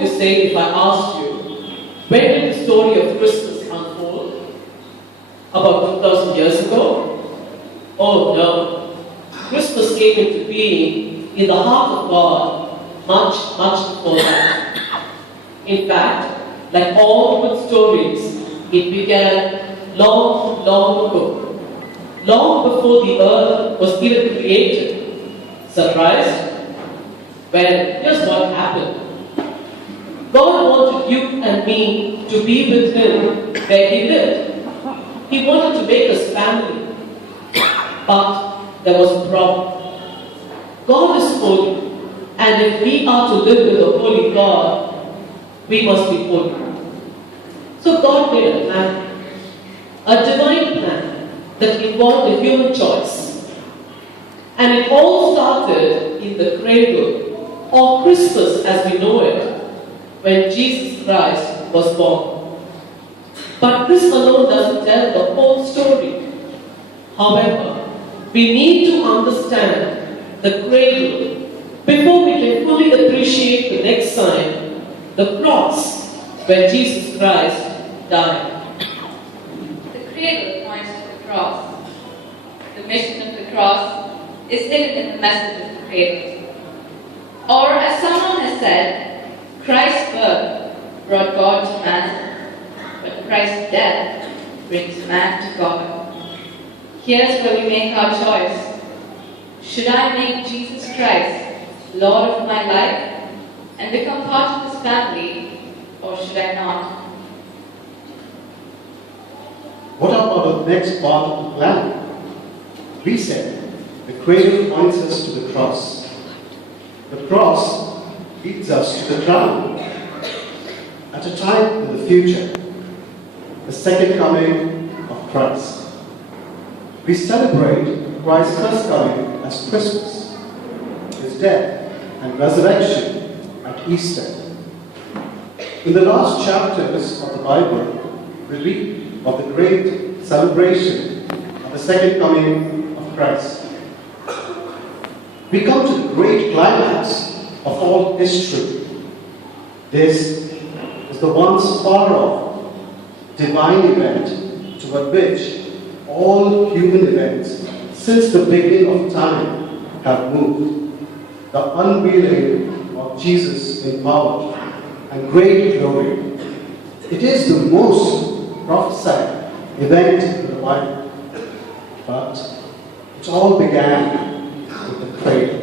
would you say if I asked you, when did the story of Christmas unfold? About 2,000 years ago? Oh no. Christmas came into being in the heart of God much, much before that. In fact, like all good stories, it began long, long ago. Long before the earth was even created. Surprised? Well, here's what happened. God wanted you and me to be with Him where He lived. He wanted to make us family. But there was a problem. God is holy, and if we are to live with a holy God, we must be holy. So God made a plan, a divine plan that involved a human choice. And it all started in the cradle, or Christmas as we know it, when Jesus Christ was born. But this alone doesn't tell the whole story. However, we need to understand the cradle before we can fully appreciate the next sign, the cross, where Jesus Christ died. The cradle points to the cross. The mission of the cross is hidden in the message of the cradle. Or as someone has said, Christ's birth brought God to man, but Christ's death brings man to God. Here's where we make our choice. Should I make Jesus Christ Lord of my life and become part of His family, or should I not? What about the next part of the plan? We said the cradle points us to the cross. The cross leads us to the crown. At a time in the future, the second coming of Christ. We celebrate Christ's first coming as Christmas, His death and resurrection at Easter. In the last chapters of the Bible, we read of the great celebration of the second coming of Christ. We come to the great climax of all history. This is the once far off divine event toward which all human events since the beginning of time have moved. The unveiling of Jesus in power and great glory. It is the most prophesied event in the Bible. But it all began with the cradle.